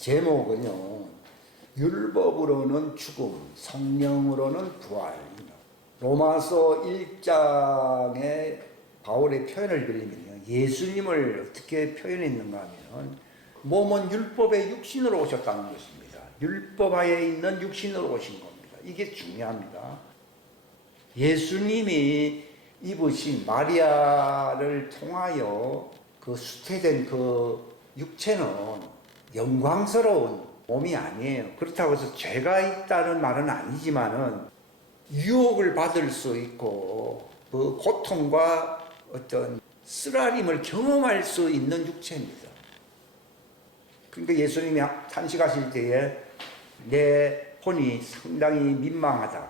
제목은요, 율법으로는 죽음, 성령으로는 부활. 로마서 1장에 바울의 표현을 빌리면요, 예수님을 어떻게 표현했는가 하면 몸은 율법의 육신으로 오셨다는 것입니다. 율법 하에 있는 육신으로 오신 겁니다. 이게 중요합니다. 예수님이 입으신 마리아를 통하여 그 수태된 그 육체는 영광스러운 몸이 아니에요. 그렇다고 해서 죄가 있다는 말은 아니지만은 유혹을 받을 수 있고 그 고통과 어떤 쓰라림을 경험할 수 있는 육체입니다. 그러니까 예수님이 탄식하실 때에 내 혼이 상당히 민망하다,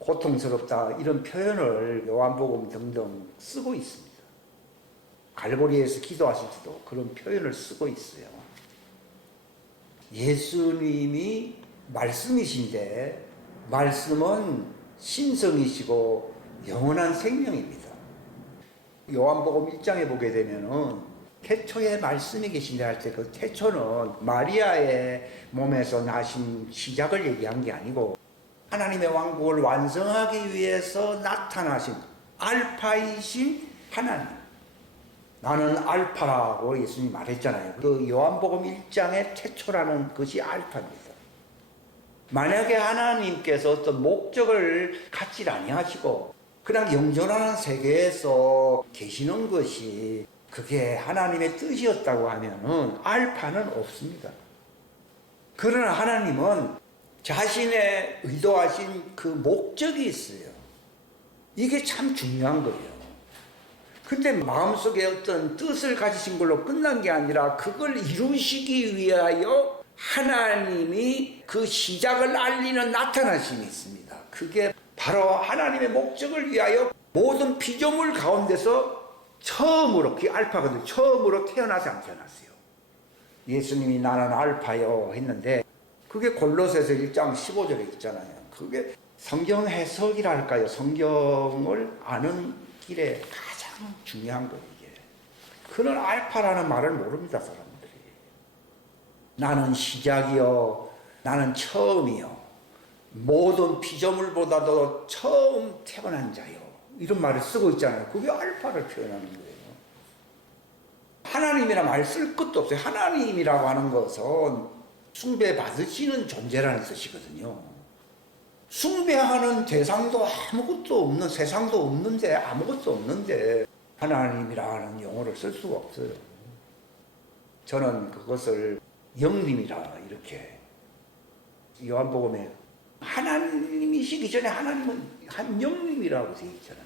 고통스럽다, 이런 표현을 요한복음 등등 쓰고 있습니다. 갈보리에서 기도하실 때도 그런 표현을 쓰고 있어요. 예수님이 말씀이신데 말씀은 신성이시고 영원한 생명입니다. 요한복음 1장에 보게 되면은 태초에 말씀이 계신데 할 때 그 태초는 마리아의 몸에서 나신 시작을 얘기한 게 아니고 하나님의 왕국을 완성하기 위해서 나타나신 알파이신 하나님. 나는 알파라고 예수님이 말했잖아요. 그 요한복음 1장의 태초라는 것이 알파입니다. 만약에 하나님께서 어떤 목적을 갖지 아니하시고 그냥 영존하는 세계에서 계시는 것이 그게 하나님의 뜻이었다고 하면은 알파는 없습니다. 그러나 하나님은 자신의 의도하신 그 목적이 있어요. 이게 참 중요한 거예요. 근데 마음속에 어떤 뜻을 가지신 걸로 끝난 게 아니라 그걸 이루시기 위하여 하나님이 그 시작을 알리는 나타나심이 있습니다. 그게 바로 하나님의 목적을 위하여 모든 피조물 가운데서 처음으로, 그게 알파거든요. 처음으로 태어나지 않았어요. 예수님이 나는 알파요 했는데 그게 골로새서 1장 15절에 있잖아요. 그게 성경 해석이랄까요. 성경을 아는 길에 가장 중요한 거예요. 이게. 그는 알파라는 말을 모릅니다. 사람들이. 나는 시작이요, 나는 처음이요, 모든 피조물보다도 처음 태어난 자요, 이런 말을 쓰고 있잖아요. 그게 알파를 표현하는 거예요. 하나님이라 말 쓸 것도 없어요. 하나님이라고 하는 것은 숭배받으시는 존재라는 뜻이거든요. 숭배하는 대상도 아무것도 없는, 세상도 없는데, 아무것도 없는데 하나님이라는 용어를 쓸 수가 없어요. 저는 그것을 영님이라 이렇게, 요한복음에 하나님이시기 전에 하나님은 한 영님이라고 되어 있잖아요.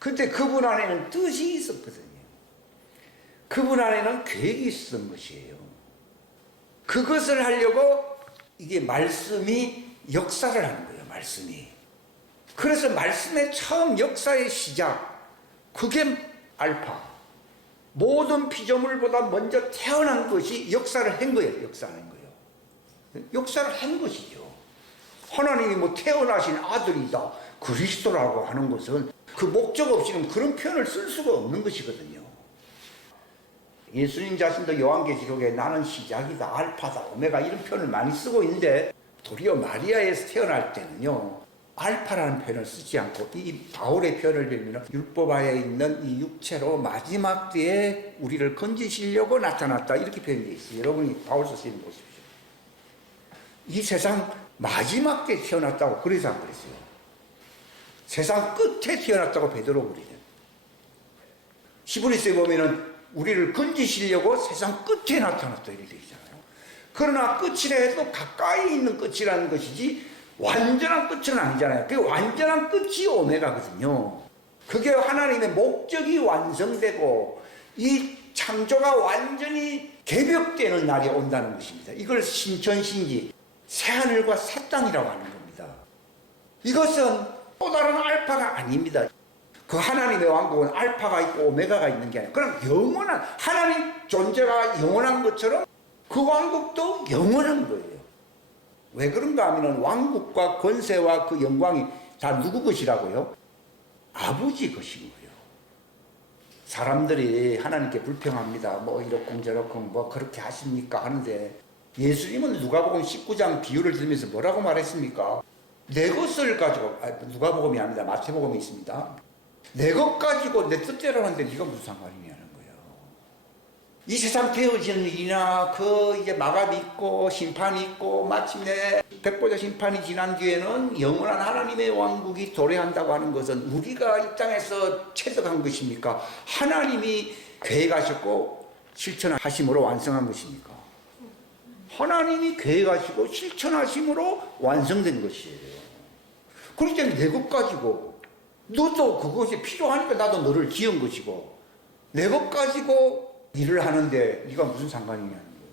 근데 그분 안에는 뜻이 있었거든요. 그분 안에는 계획이 있었던 것이에요. 그것을 하려고 이게 말씀이 역사를 하는 거예요. 말씀이. 그래서 말씀의 처음 역사의 시작, 그게 알파. 모든 피조물보다 먼저 태어난 것이 역사를 한 거예요. 역사하는 거예요. 역사를 한 것이죠. 하나님이 뭐 태어나신 아들이다, 그리스도라고 하는 것은 그 목적 없이는 그런 표현을 쓸 수가 없는 것이거든요. 예수님 자신도 요한계시록에 나는 시작이다, 알파다, 오메가 이런 표현을 많이 쓰고 있는데 도리어 마리아에서 태어날 때는요, 알파라는 표현을 쓰지 않고 이 바울의 표현을 빌면 율법하에 있는 이 육체로 마지막 때에 우리를 건지시려고 나타났다, 이렇게 표현되어 있어요. 여러분이 바울서 쓰는 거 보십시오. 이 세상 마지막 때에 태어났다고 그래서 안 그랬어요. 세상 끝에 태어났다고 베드로 그래요. 히브리서에 보면은 우리를 건지시려고 세상 끝에 나타났다, 이렇게 되어 있잖아요. 그러나 끝이라 해도 가까이 있는 끝이라는 것이지 완전한 끝은 아니잖아요. 그 완전한 끝이 오메가거든요. 그게 하나님의 목적이 완성되고 이 창조가 완전히 개벽되는 날이 온다는 것입니다. 이걸 신천신기, 새하늘과 새 땅이라고 하는 겁니다. 이것은 또 다른 알파가 아닙니다. 그 하나님의 왕국은 알파가 있고 오메가가 있는 게 아니라 그럼 영원한, 하나님 존재가 영원한 것처럼 그 왕국도 영원한 거예요. 왜 그런가 하면 왕국과 권세와 그 영광이 다 누구 것이라고요? 아버지 것인 거예요. 사람들이 하나님께 불평합니다. 뭐 이렇고 저렇고 뭐 그렇게 하십니까 하는데 예수님은 누가복음 19장 비유를 들으면서 뭐라고 말했습니까? 내 것을 가지고 누가복음이 아닙니다. 마태복음이 있습니다. 내 것 가지고 내 뜻대로 하는데 네가 무슨 상관이냐는 거예요. 이 세상 되어지는 일이나 그 이제 마감이 있고 심판이 있고 마침내 백보자 심판이 지난 뒤에는 영원한 하나님의 왕국이 도래한다고 하는 것은 우리가 이 땅에서 체득한 것입니까? 하나님이 계획하셨고 실천하심으로 완성한 것입니까? 하나님이 계획하시고 실천하심으로 완성된 것이에요. 그렇기 때문에 내 것 가지고 너도 그것이 필요하니까 나도 너를 지은 것이고 내 것 가지고 일을 하는데 네가 무슨 상관이냐는 거예요.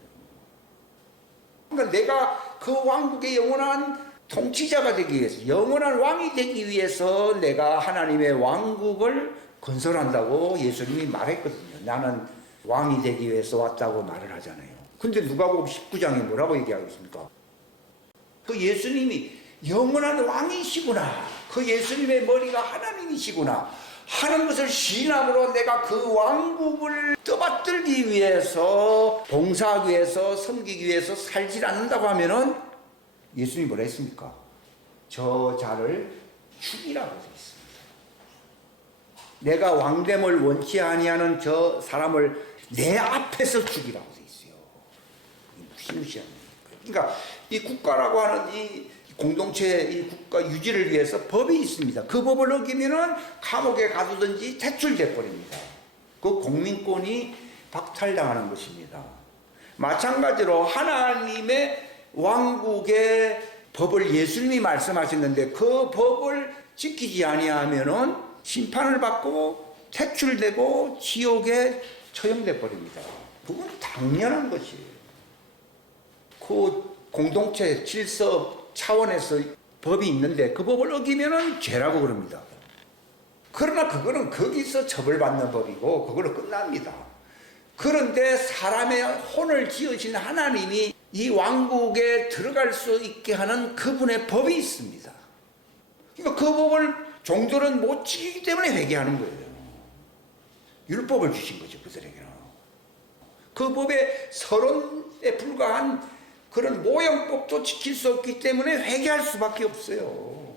그러니까 내가 그 왕국의 영원한 통치자가 되기 위해서 영원한 왕이 되기 위해서 내가 하나님의 왕국을 건설한다고 예수님이 말했거든요. 나는 왕이 되기 위해서 왔다고 말을 하잖아요. 근데 누가복음 19장에 뭐라고 얘기하고 있습니까? 그 예수님이 영원한 왕이시구나. 그 예수님의 머리가 하나님이시구나 하는 것을 시인함으로 내가 그 왕국을 떠받들기 위해서 봉사하기 위해서 섬기기 위해서 살지 않는다고 하면은 예수님이 뭐라 했습니까? 저 자를 죽이라고 되어 있습니다. 내가 왕됨을 원치 아니하는 저 사람을 내 앞에서 죽이라고 되어 있어요. 무시무시한 거예요. 그러니까 이 국가라고 하는 이 공동체 이 국가 유지를 위해서 법이 있습니다. 그 법을 어기면은 감옥에 가두든지 퇴출돼 버립니다. 그 공민권이 박탈당하는 것입니다. 마찬가지로 하나님의 왕국의 법을 예수님이 말씀하셨는데 그 법을 지키지 아니하면은 심판을 받고 퇴출되고 지옥에 처형돼 버립니다. 그건 당연한 것이에요. 그 공동체 질서 차원에서 법이 있는데 그 법을 어기면은 죄라고 그럽니다. 그러나 그거는 거기서 처벌받는 법이고 그걸로 끝납니다. 그런데 사람의 혼을 지으신 하나님이 이 왕국에 들어갈 수 있게 하는 그분의 법이 있습니다. 그러니까 그 법을 종들은 못 지키기 때문에 회개하는 거예요. 율법을 주신 거죠, 그들에게는. 그 법의 서론에 불과한 그런 모형법도 지킬 수 없기 때문에 회개할 수밖에 없어요.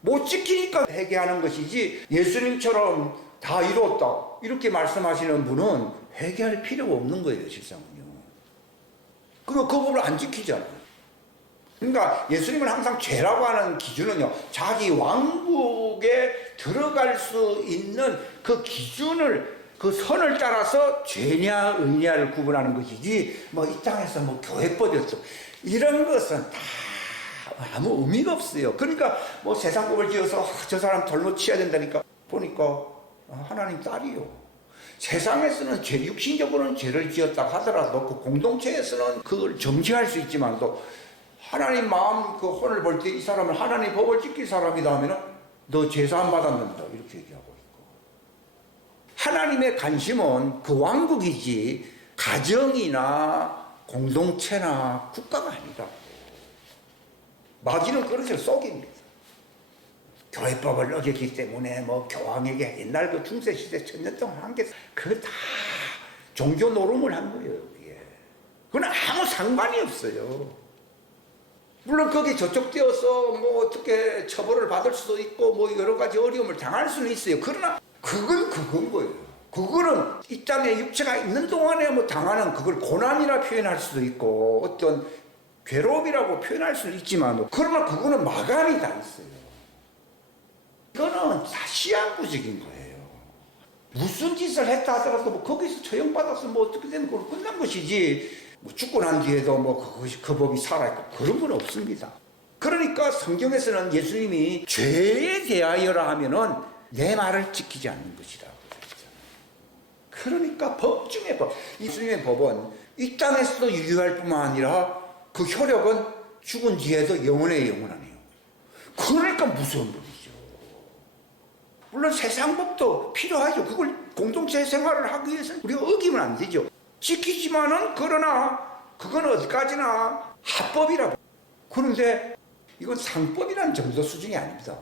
못 지키니까 회개하는 것이지 예수님처럼 다 이뤘다 이렇게 말씀하시는 분은 회개할 필요가 없는 거예요, 실상은요. 그리고 그 법을 안 지키잖아요. 그러니까 예수님은 항상 죄라고 하는 기준은요, 자기 왕국에 들어갈 수 있는 그 기준을 그 선을 따라서 죄냐 의냐를 구분하는 것이지 뭐 이 땅에서 뭐 교회법이었어 이런 것은 다 아무 의미가 없어요. 그러니까 뭐 세상법을 지어서 저 사람 돌로 치야 된다니까 보니까 하나님 딸이요. 세상에서는 육신적으로는 죄를 지었다 하더라도 그 공동체에서는 그걸 정지할 수 있지만도 하나님 마음 그 혼을 볼 때 이 사람은 하나님 법을 지킬 사람이다 하면은 너 제사함 받았는다 이렇게 얘기하고 있고, 하나님의 관심은 그 왕국이지 가정이나 공동체나 국가가 아니라고. 마귀는 그릇을 속입니다. 교회법을 어겼기 때문에 뭐 교황에게 옛날 그 중세시대 천년 동안 한 게 그거 다 종교 노름을 한 거예요. 그게. 그건 아무 상관이 없어요. 물론 거기 저촉되어서 뭐 어떻게 처벌을 받을 수도 있고 뭐 여러 가지 어려움을 당할 수는 있어요. 그러나 그건 거예요. 그거는 이 땅에 육체가 있는 동안에 뭐 당하는 그걸 고난이라 표현할 수도 있고 어떤 괴로움이라고 표현할 수는 있지만 그러나 그거는 마감이 다 있어요. 이거는 다 시한부적인 거예요. 무슨 짓을 했다 하더라도 뭐 거기서 처형받아서 뭐 어떻게 되면 그걸 끝난 것이지 뭐 죽고 난 뒤에도 뭐 그것이 그 법이 살아있고 그런 건 없습니다. 그러니까 성경에서는 예수님이 죄에 대하여라 하면은 내 말을 지키지 않는 것이다. 그러니까 법 중에 법. 예수님의 법은 이 땅에서도 유효할 뿐만 아니라 그 효력은 죽은 뒤에도 영원하네요. 그러니까 무서운 법이죠. 물론 세상 법도 필요하죠. 그걸 공동체 생활을 하기 위해서는 우리가 어기면 안 되죠. 지키지만은 그러나 그건 어디까지나 합법이라고. 그런데 이건 상법이라는 정도 수준이 아닙니다.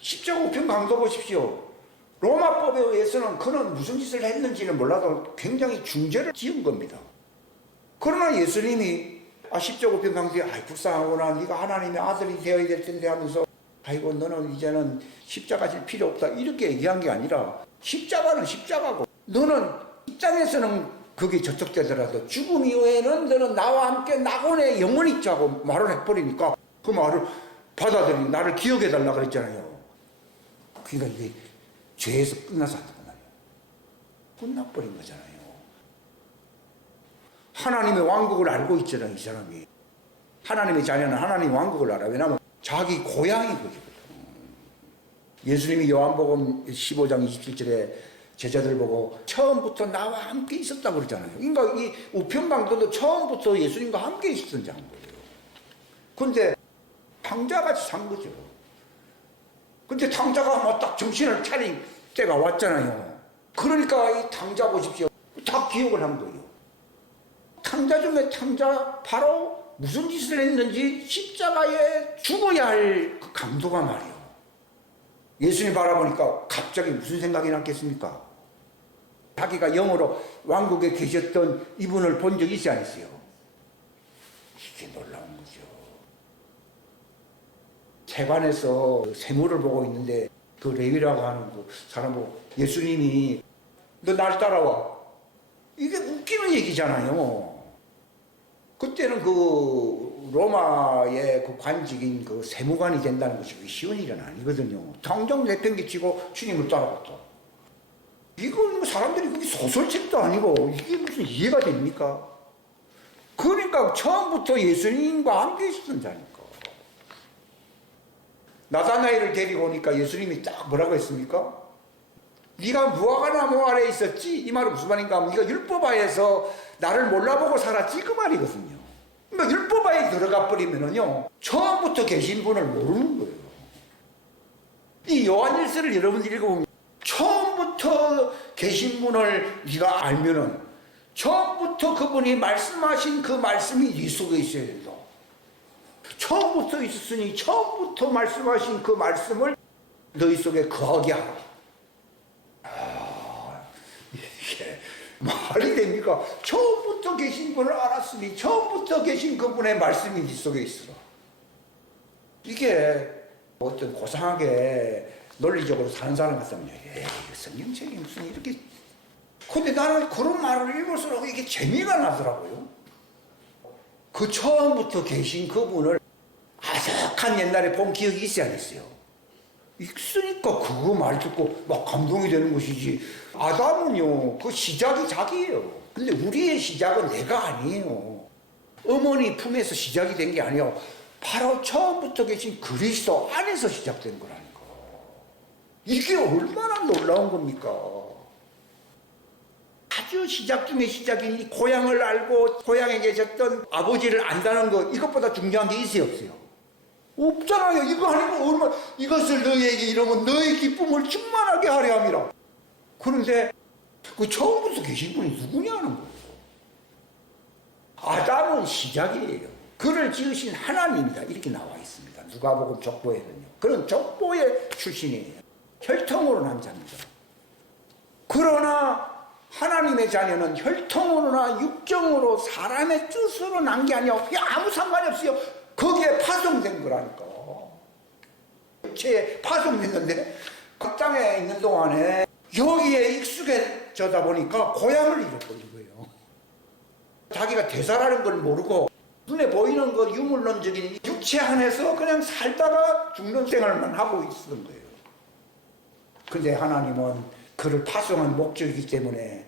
십자가 우편 강도 보십시오. 로마법에 의해서는 그는 무슨 짓을 했는지는 몰라도 굉장히 중죄를 지은 겁니다. 그러나 예수님이 십자가 병강뒤에 불쌍하구나, 네가 하나님의 아들이 되어야 될 텐데 하면서 아이고 너는 이제는 십자가 질 필요 없다 이렇게 얘기한 게 아니라 십자가는 십자가고 너는 입장에서는 그게 저촉되더라도 죽음 이후에는 너는 나와 함께 낙원에 영원히 있자고 말을 해버리니까 그 말을 받아들이니 나를 기억해달라 그랬잖아요. 그러니까 이게 죄에서 끝나서 안 끝나요. 끝나버린 거잖아요. 하나님의 왕국을 알고 있잖아요. 이 사람이 하나님의 자녀는 하나님의 왕국을 알아. 왜냐하면 자기 고향이거든요. 예수님이 요한복음 15장 27절에 제자들 보고 처음부터 나와 함께 있었다고 그러잖아요. 그러니까 이 우편강도도 처음부터 예수님과 함께 있었던 자인 거예요. 근데 탕자같이 산 거죠. 근데 탕자가 뭐 딱 정신을 차린 때가 왔잖아요. 그러니까 이 탕자 보십시오. 다 기억을 한 거예요. 탕자 중에 탕자 바로 무슨 짓을 했는지 십자가에 죽어야 할 그 강도가 말이에요. 예수님 바라보니까 갑자기 무슨 생각이 났겠습니까? 자기가 영으로 왕국에 계셨던 이분을 본 적이 있지 않으세요? 이게 놀라운 거죠. 세관에서 세무를 보고 있는데 그 레위라고 하는 그 사람 보고 예수님이 너 날 따라와. 이게 웃기는 얘기잖아요. 그때는 그 로마의 그 관직인 그 세무관이 된다는 것이 쉬운 일은 아니거든요. 당장 내팽개치고 주님을 따라갔다. 이건 사람들이 그게 소설책도 아니고 이게 무슨 이해가 됩니까? 그러니까 처음부터 예수님과 함께 있었던 자니까. 나다나엘을 데리고 오니까 예수님이 딱 뭐라고 했습니까? 네가 무화과나무 아래에 있었지? 이 말은 무슨 말인가 하면 네가 율법아에서 나를 몰라보고 살았지? 그 말이거든요. 그러니까 율법아에 들어가 버리면은요 처음부터 계신 분을 모르는 거예요. 이 요한일서를 여러분들이 읽어보면 처음부터 계신 분을 네가 알면은 처음부터 그분이 말씀하신 그 말씀이 네 속에 있어야 된다. 처음부터 있었으니 처음부터 말씀하신 그 말씀을 너희 속에 거하게 하라. 이게 말이 됩니까? 처음부터 계신 분을 알았으니 처음부터 계신 그분의 말씀이 네 속에 있으라. 이게 어떤 고상하게 논리적으로 사는 사람 같으면 성경책이 무슨 이렇게. 근데 나는 그런 말을 읽을수록 이게 재미가 나더라고요. 그 처음부터 계신 그분을 아삭한 옛날에 본 기억이 있지 않았어요? 있으니까 그거 말 듣고 막 감동이 되는 것이지. 아담은요 그 시작이 자기예요. 근데 우리의 시작은 내가 아니에요. 어머니 품에서 시작이 된 게 아니에요. 바로 처음부터 계신 그리스도 안에서 시작된 거라니까. 이게 얼마나 놀라운 겁니까? 아주 시작 중에 시작인 이 고향을 알고 고향에 계셨던 아버지를 안다는 것, 이것보다 중요한 게 있어요, 없어요? 없잖아요. 이거 아니고 얼마나 이것을 너희에게 이루면 너희 기쁨을 충만하게 하려 함이라. 그런데 그 처음부터 계신 분이 누구냐는 거예요. 아담은 시작이에요. 그를 지으신 하나님이다 이렇게 나와 있습니다. 누가복음 족보에는요. 그런 족보의 출신이에요. 혈통으로 난 자입니다. 그러나 하나님의 자녀는 혈통으로나 육정으로 사람의 뜻으로 난 게 아니야. 아무 상관이 없어요. 거기에 파송된 거라니까. 육체에 파송됐는데 그 땅에 있는 동안에 여기에 익숙해져다 보니까 고향을 잃어버린 거예요. 자기가 대사라는 걸 모르고 눈에 보이는 그 유물론적인 육체 안에서 그냥 살다가 죽는 생활만 하고 있었던 거예요. 근데 하나님은 그를 파송한 목적이기 때문에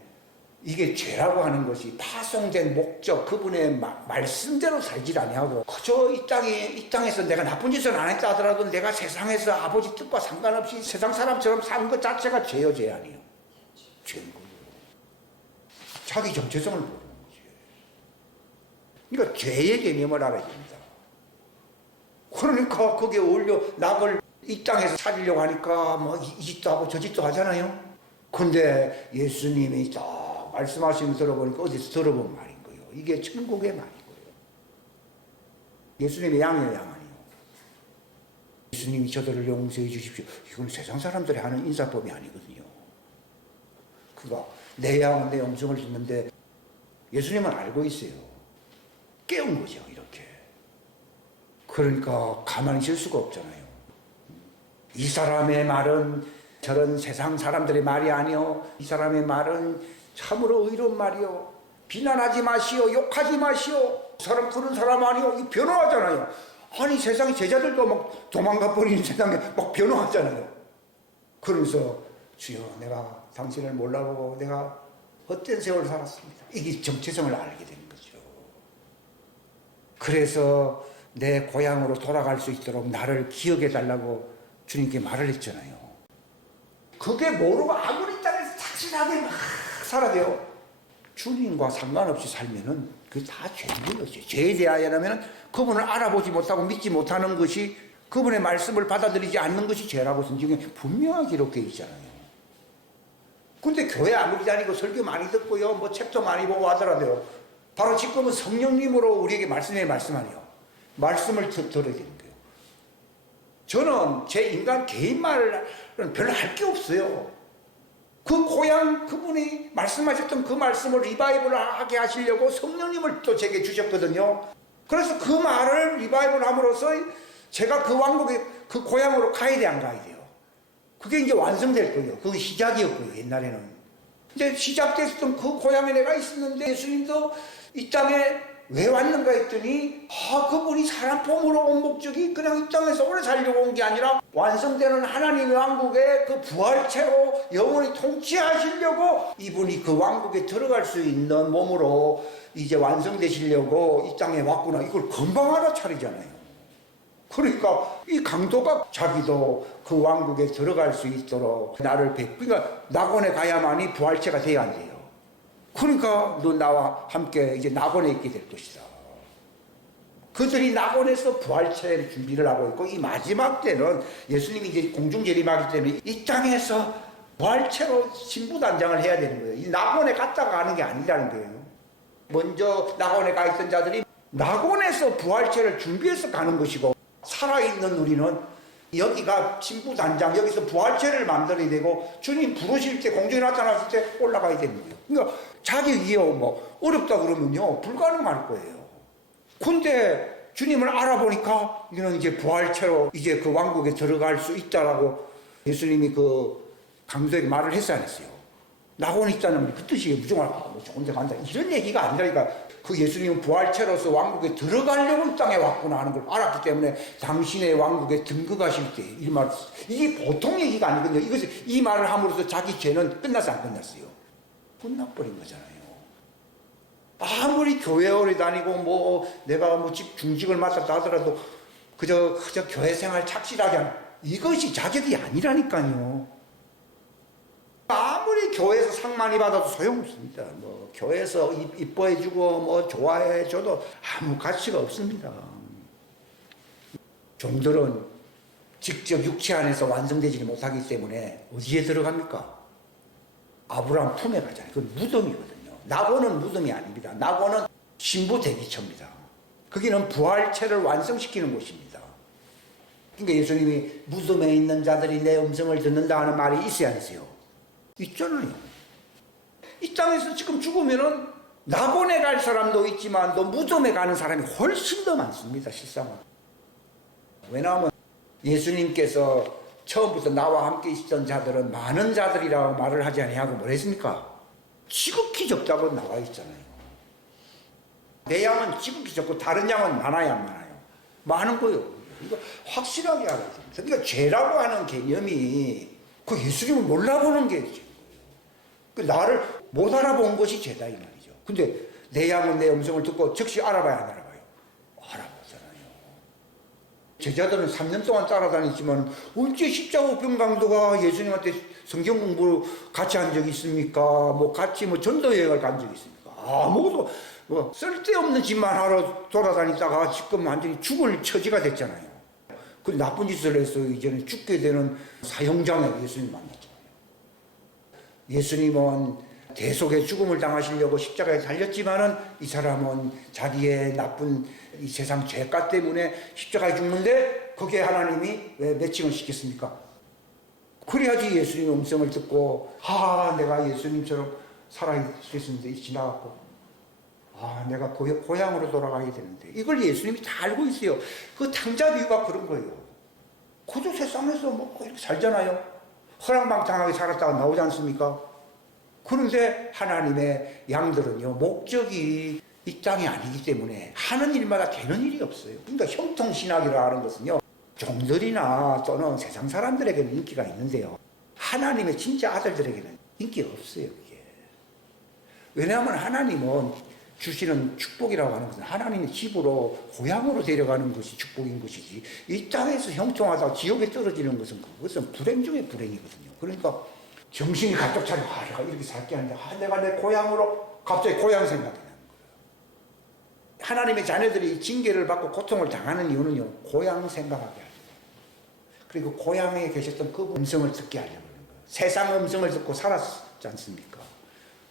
이게 죄라고 하는 것이 파송된 목적, 그분의 말씀대로 살질 아니하고 그저 이 땅에서 내가 나쁜 짓을 안 했다 하더라도 내가 세상에서 아버지 뜻과 상관없이 세상 사람처럼 사는 것 자체가 죄요, 죄 아니에요? 죄인 거예요. 자기 정체성을 모르는 거지. 그러니까 죄의 개념을 알아야 됩니다. 그러니까 거기에 올려 낙을 이 땅에서 찾으려고 하니까 뭐 이 짓도 하고 저 짓도 하잖아요. 근데 예수님이 딱 말씀하시면서 들어보니까 어디서 들어본 말인 거예요. 이게 천국의 말인 거예요. 예수님의 양이에요, 양 아니에요. 예수님이 저들을 용서해 주십시오. 이건 세상 사람들이 하는 인사법이 아니거든요. 그거 내 양은 내 음성을 듣는데 예수님은 알고 있어요. 깨운 거죠, 이렇게. 그러니까 가만히 있을 수가 없잖아요. 이 사람의 말은 저런 세상 사람들의 말이 아니요. 이 사람의 말은 참으로 의로운 말이요. 비난하지 마시오. 욕하지 마시오. 사람 그런 사람 아니요. 이 변호하잖아요. 아니 세상에 제자들도 막 도망가 버리는 세상에 막 변호하잖아요. 그러면서 주여 내가 당신을 몰라보고 내가 헛된 세월을 살았습니다. 이게 정체성을 알게 된 거죠. 그래서 내 고향으로 돌아갈 수 있도록 나를 기억해 달라고 주님께 말을 했잖아요. 그게 모르고 아무리 땅에서 착실하게 막 살아도요. 주님과 상관없이 살면은 그게 다 죄인 거죠. 죄에 대하여는 그분을 알아보지 못하고 믿지 못하는 것이 그분의 말씀을 받아들이지 않는 것이 죄라고 성경에 분명하게 기록되어 있잖아요. 근데 교회 아무리 다니고 설교 많이 듣고요. 뭐 책도 많이 보고 하더라도요. 바로 지금은 성령님으로 우리에게 말씀하네요. 말씀을 들어야 되는 거예요. 저는 제 인간 개인 말은 별로 할 게 없어요. 그 고향 그분이 말씀하셨던 그 말씀을 리바이벌 하게 하시려고 성령님을 또 제게 주셨거든요. 그래서 그 말을 리바이벌 함으로써 제가 그 왕국에 그 고향으로 가야 돼 안 가야 돼요. 그게 이제 완성될 거예요. 그게 시작이었고요. 옛날에는. 이제 시작됐던 그 고향에 내가 있었는데 예수님도 이 땅에 왜 왔는가 했더니 그분이 사람 폼으로 온 목적이 그냥 이 땅에서 오래 살려고 온 게 아니라 완성되는 하나님의 왕국의 그 부활체로 영원히 통치하시려고 이분이 그 왕국에 들어갈 수 있는 몸으로 이제 완성되시려고 이 땅에 왔구나. 이걸 금방 알아차리잖아요. 그러니까 이 강도가 자기도 그 왕국에 들어갈 수 있도록 나를 그러니까 낙원에 가야만이 부활체가 돼야 안 돼요. 그러니까 너 나와 함께 이제 낙원에 있게 될 것이다. 그들이 낙원에서 부활체를 준비를 하고 있고 이 마지막 때는 예수님이 이제 공중재림하기 때문에 이 땅에서 부활체로 신부단장을 해야 되는 거예요. 이 낙원에 갔다가 가는 게 아니라는 거예요. 먼저 낙원에 가 있던 자들이 낙원에서 부활체를 준비해서 가는 것이고 살아있는 우리는 여기가 신부단장 여기서 부활체를 만들어야 되고 주님 부르실 때 공중에 나타났을 때 올라가야 되는 거예요. 그러니까 자기 위에 뭐 어렵다 그러면요 불가능할 거예요. 근데 주님을 알아보니까 이는 이제 부활체로 이제 그 왕국에 들어갈 수 있다라고 예수님이 그 강도에게 말을 했어야 했어요. 낙원에 있다는 그 뜻이 무정할 뭐 좋은 데 간다 이런 얘기가 아니라니까. 그 예수님은 부활체로서 왕국에 들어가려고 이 땅에 왔구나 하는 걸 알았기 때문에 당신의 왕국에 등극하실 때 이 말 이게 보통 얘기가 아니거든요. 이것을 이 말을 함으로써 자기 죄는 끝났어 안 끝났어요? 끝나버린 거잖아요. 아무리 교회 오래 다니고 뭐 내가 뭐 중직을 맡았다 하더라도 그저 교회 생활 착실하게 하는 이것이 자격이 아니라니까요. 아무리 교회에서 상 많이 받아도 소용없습니다. 뭐 교회에서 이뻐해주고 뭐 좋아해줘도 아무 가치가 없습니다. 종들은 직접 육체 안에서 완성되지 못하기 때문에 어디에 들어갑니까? 아브라함 품에 가잖아요. 그건 무덤이거든요. 낙원은 무덤이 아닙니다. 낙원은 신부 대기처입니다. 거기는 부활체를 완성시키는 곳입니다. 그러니까 예수님이 무덤에 있는 자들이 내 음성을 듣는다 하는 말이 있어야 안 있어요? 있잖아요. 이 땅에서 지금 죽으면은 낙원에 갈 사람도 있지만 또 무덤에 가는 사람이 훨씬 더 많습니다. 실상은. 왜냐하면 예수님께서 처음부터 나와 함께 있었던 자들은 많은 자들이라고 말을 하지 아니하고 뭘 했습니까? 지극히 적다고 나와 있잖아요. 내 양은 지극히 적고 다른 양은 많아야 안 많아요? 많은 거예요. 이거 확실하게 알아야 됩니다. 그러니까 죄라고 하는 개념이 그 예수님을 몰라보는 게 죄인 거예요. 그 나를 못 알아본 것이 죄다 이 말이죠. 근데 내 양은 내 음성을 듣고 즉시 알아봐야 안 알아봐요? 알아보잖아요. 제자들은 3년 동안 따라다녔지만 언제 십자가병 강도가 예수님한테 성경 공부 같이 한 적이 있습니까? 뭐 같이 뭐 전도 여행을 간 적이 있습니까? 아무것도 뭐 쓸데없는 짓만 하러 돌아다니다가 지금 완전히 죽을 처지가 됐잖아요. 그 나쁜 짓을 해서 이제는 죽게 되는 사형장에 예수님 만났잖아요. 예수님은 대속의 죽음을 당하시려고 십자가에 달렸지만은 이 사람은 자기의 나쁜 이 세상 죄가 때문에 십자가에 죽는데 거기에 하나님이 왜 매칭을 시켰습니까? 그래야지 예수님의 음성을 듣고 내가 예수님처럼 살아있었는데 지나갔고 내가 고향으로 돌아가야 되는데 이걸 예수님이 다 알고 있어요. 그 탕자 비유가 그런 거예요. 그저 세상에서 뭐 이렇게 살잖아요. 허랑방탕하게 살았다가 나오지 않습니까? 그런데 하나님의 양들은요, 목적이 이 땅이 아니기 때문에 하는 일마다 되는 일이 없어요. 그러니까 형통신학이라 하는 것은요, 종들이나 또는 세상 사람들에게는 인기가 있는데요, 하나님의 진짜 아들들에게는 인기가 없어요, 그게. 왜냐하면 하나님은 주시는 축복이라고 하는 것은 하나님의 집으로, 고향으로 데려가는 것이 축복인 것이지, 이 땅에서 형통하다가 지옥에 떨어지는 것은 그것은 불행 중에 불행이거든요. 그러니까 정신이 가득 차려, 내가 이렇게 살게 하는데, 내가 내 고향으로, 갑자기 고향 생각이 나는 거예요. 하나님의 자녀들이 징계를 받고 고통을 당하는 이유는요, 고향 생각하게 하는 거예요. 그리고 고향에 계셨던 그 음성을 듣게 하려고 하는 거예요. 세상 음성을 듣고 살았지 않습니까?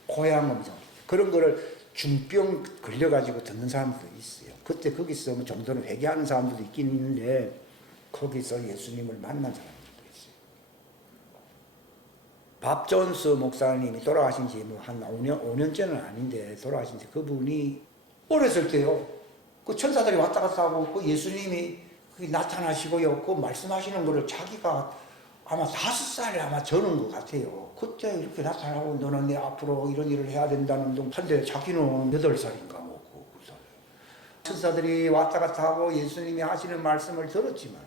고향 음성. 그런 거를 중병 걸려가지고 듣는 사람들도 있어요. 그때 거기서 뭐 정도는 회개하는 사람들도 있긴 있는데, 거기서 예수님을 만난 사람. 밥 존스 목사님이 돌아가신 지 뭐 한 5년째는 아닌데 돌아가신 지 그분이 어렸을 때요. 그 천사들이 왔다 갔다 하고 그 예수님이 나타나시고요. 그 말씀하시는 거를 자기가 아마 5살 아마 저는 것 같아요. 그때 이렇게 나타나고 너는 내 앞으로 이런 일을 해야 된다는 둥 한데 자기는 8살인가 뭐 9살. 천사들이 왔다 갔다 하고 예수님이 하시는 말씀을 들었지만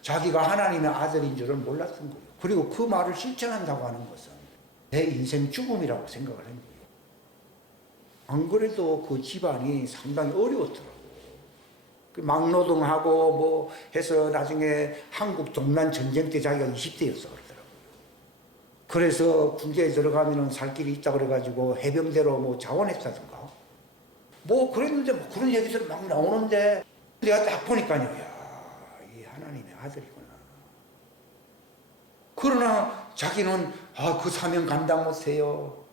자기가 하나님의 아들인 줄은 몰랐던 거예요. 그리고 그 말을 실천한다고 하는 것은 내 인생 죽음이라고 생각을 한 거예요. 안 그래도 그 집안이 상당히 어려웠더라고요. 막노동하고 뭐 해서 나중에 한국 동란 전쟁 때 자기가 20대였어 그러더라고요. 그래서 군대에 들어가면 살 길이 있다 그래가지고 해병대로 뭐 자원했다든가 뭐 그랬는데 뭐 그런 얘기들이 막 나오는데 내가 딱 보니까요. 이 하나님의 아들이구나. 그러나 자기는 그 사명 감당 못해요.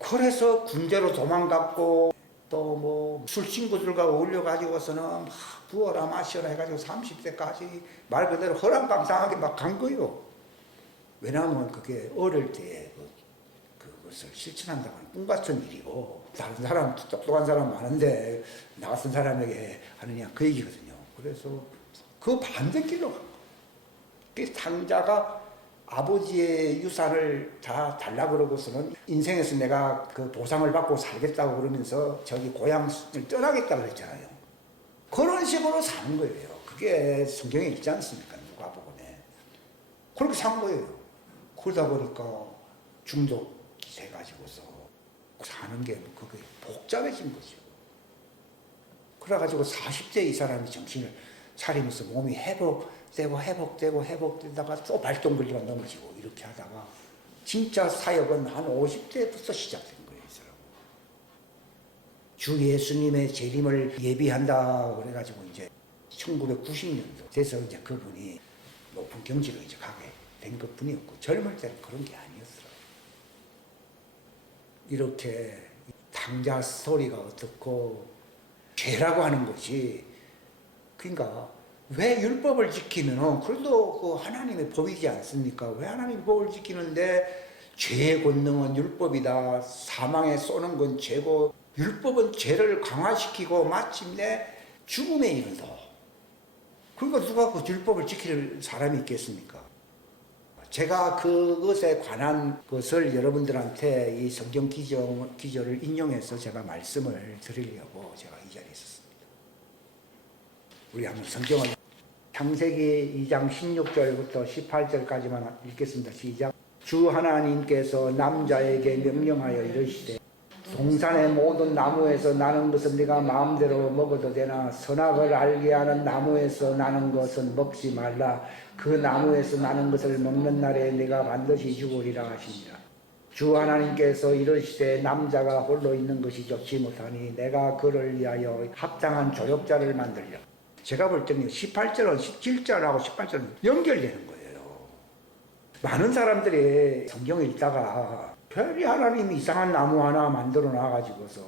그래서 군대로 도망갔고 또 뭐 술 친구들과 어울려가지고서는 막 부어라 마셔라 해가지고 30대까지 말 그대로 허랑방탕하게 막 간 거예요. 왜냐하면 그게 어릴 때 그것을 실천한다고 하는 꿈 같은 일이고 다른 사람 똑똑한 사람 많은데 나 같은 사람에게 하느냐 그 얘기거든요. 그래서 그 반대길로 간 거예요. 그 탕자가 아버지의 유산을 다 달라 그러고서는 인생에서 내가 그 보상을 받고 살겠다고 그러면서 저기 고향을 떠나겠다 그랬잖아요. 그런 식으로 사는 거예요. 그게 성경에 있지 않습니까? 누가복음에. 그렇게 산 거예요. 그러다 보니까 중독이 돼가지고서 사는 게 그게 복잡해진 거죠. 그래가지고 40대 이 사람이 정신을 차리면서 몸이 회복되다가 또 발동 걸리가 넘어지고 이렇게 하다가 진짜 사역은 한 50대부터 시작된 거예요. 이 사람. 주 예수님의 재림을 예비한다 그래가지고 이제 1990년도 돼서 이제 그분이 높은 경지로 이제 가게 된 것뿐이었고 젊을 때는 그런 게 아니었어요. 이렇게 탕자 스토리가 어떻고 죄라고 하는 것이 그러니까 왜 율법을 지키면은 그래도 그 하나님의 법이지 않습니까? 왜 하나님의 법을 지키는데 죄의 권능은 율법이다. 사망에 쏘는 건 죄고 율법은 죄를 강화시키고 마침내 죽음에 이른다. 그러니까 누가 그 율법을 지킬 사람이 있겠습니까? 제가 그것에 관한 것을 여러분들한테 이 성경 기절을 인용해서 제가 말씀을 드리려고 제가 이 자리에 있었습니다. 우리 한번 성경을 창세기 2장 16절부터 18절까지만 읽겠습니다. 시작. 주 하나님께서 남자에게 명령하여 이르시되 동산의 모든 나무에서 나는 것은 네가 마음대로 먹어도 되나 선악을 알게 하는 나무에서 나는 것은 먹지 말라. 그 나무에서 나는 것을 먹는 날에 네가 반드시 죽으리라 하시니라. 주 하나님께서 이르시되 남자가 홀로 있는 것이 좋지 못하니 내가 그를 위하여 합당한 조력자를 만들려. 제가 볼 때는 18절은 17절하고 18절은 연결되는 거예요. 많은 사람들이 성경을 읽다가 별이 하나님이 이상한 나무 하나 만들어 놔가지고서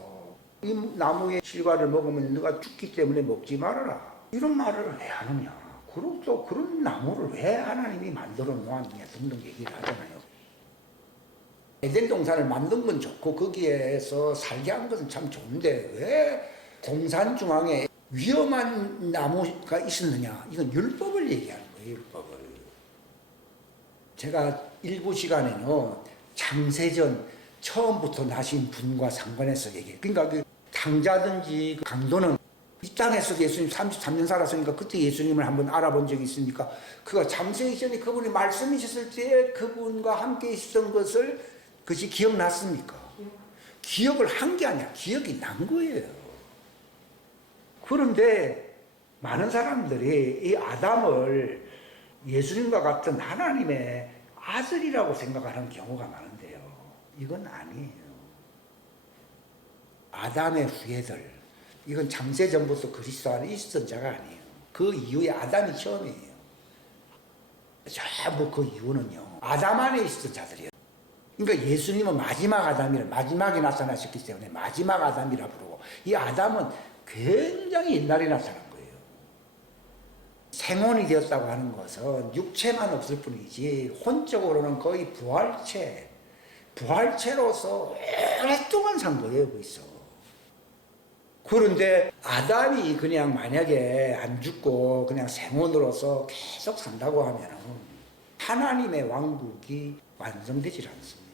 이 나무의 실과를 먹으면 너가 죽기 때문에 먹지 말아라. 이런 말을 왜 하느냐. 그리고 또 그런 나무를 왜 하나님이 만들어 놓았느냐 등등 얘기를 하잖아요. 에덴 동산을 만든 건 좋고 거기에서 살게 한 것은 참 좋은데 왜 동산 중앙에 위험한 나무가 있었느냐? 이건 율법을 얘기하는 거예요. 율법을. 제가 일부 시간에는 창세전 처음부터 나신 분과 상관해서 얘기해요. 그러니까 그 당자든지 그 강도는 이 땅에서 예수님 33년 살았으니까 그때 예수님을 한번 알아본 적이 있으니까 그가 창세기 전에 그분이 말씀이셨을 때 그분과 함께 있었던 것을 그것이 기억났습니까? 기억을 한 게 아니야. 기억이 난 거예요. 그런데 많은 사람들이 이 아담을 예수님과 같은 하나님의 아들이라고 생각하는 경우가 많은데요. 이건 아니에요. 아담의 후예들, 이건 창세전부터 그리스도 안에 있었던 자가 아니에요. 그 이후에 아담이 처음이에요. 전부 그 이유는요, 아담 안에 있었던 자들이에요. 그러니까 예수님은 마지막 아담이라, 마지막에 나타나셨기 때문에 마지막 아담이라 부르고, 이 아담은 굉장히 옛날에 나타난 거예요. 생혼이 되었다고 하는 것은 육체만 없을 뿐이지 혼적으로는 거의 부활체로서 오랫동안 산 거예요. 거기서. 그런데 아담이 그냥 만약에 안 죽고 그냥 생혼으로서 계속 산다고 하면 하나님의 왕국이 완성되질 않습니다.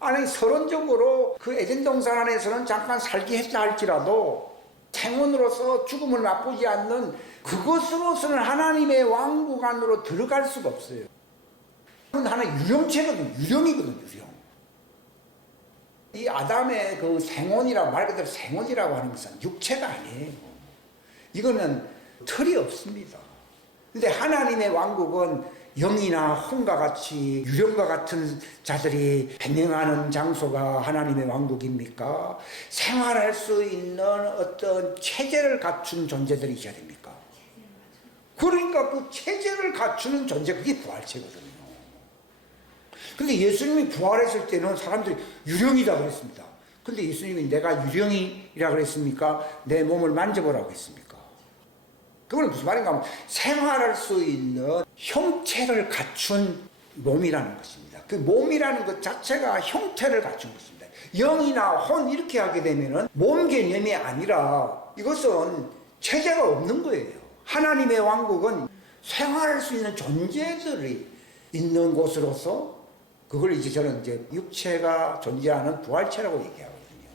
아니 서론적으로 그 에덴 동산 안에서는 잠깐 살게 했다 할지라도 생혼으로서 죽음을 맛보지 않는 그것으로서는 하나님의 왕국 안으로 들어갈 수가 없어요. 그건 하나의 유령체거든, 유령이거든, 유령. 이 아담의 그 생혼이라고, 말 그대로 생혼이라고 하는 것은 육체가 아니에요. 이거는 틀이 없습니다. 근데 하나님의 왕국은 영이나 혼과 같이 유령과 같은 자들이 행행하는 장소가 하나님의 왕국입니까? 생활할 수 있는 어떤 체제를 갖춘 존재들이 있어야 됩니까? 그러니까 그 체제를 갖추는 존재, 그게 부활체거든요. 근데 예수님이 부활했을 때는 사람들이 유령이다 그랬습니다. 근데 예수님이 내가 유령이라 그랬습니까? 내 몸을 만져보라고 했습니까? 그건 무슨 말인가 하면 생활할 수 있는 형체를 갖춘 몸이라는 것입니다. 그 몸이라는 것 자체가 형태를 갖춘 것입니다. 영이나 혼 이렇게 하게 되면은 몸 개념이 아니라 이것은 체제가 없는 거예요. 하나님의 왕국은 생활할 수 있는 존재들이 있는 곳으로서 그걸 이제 저는 이제 육체가 존재하는 부활체라고 얘기하거든요.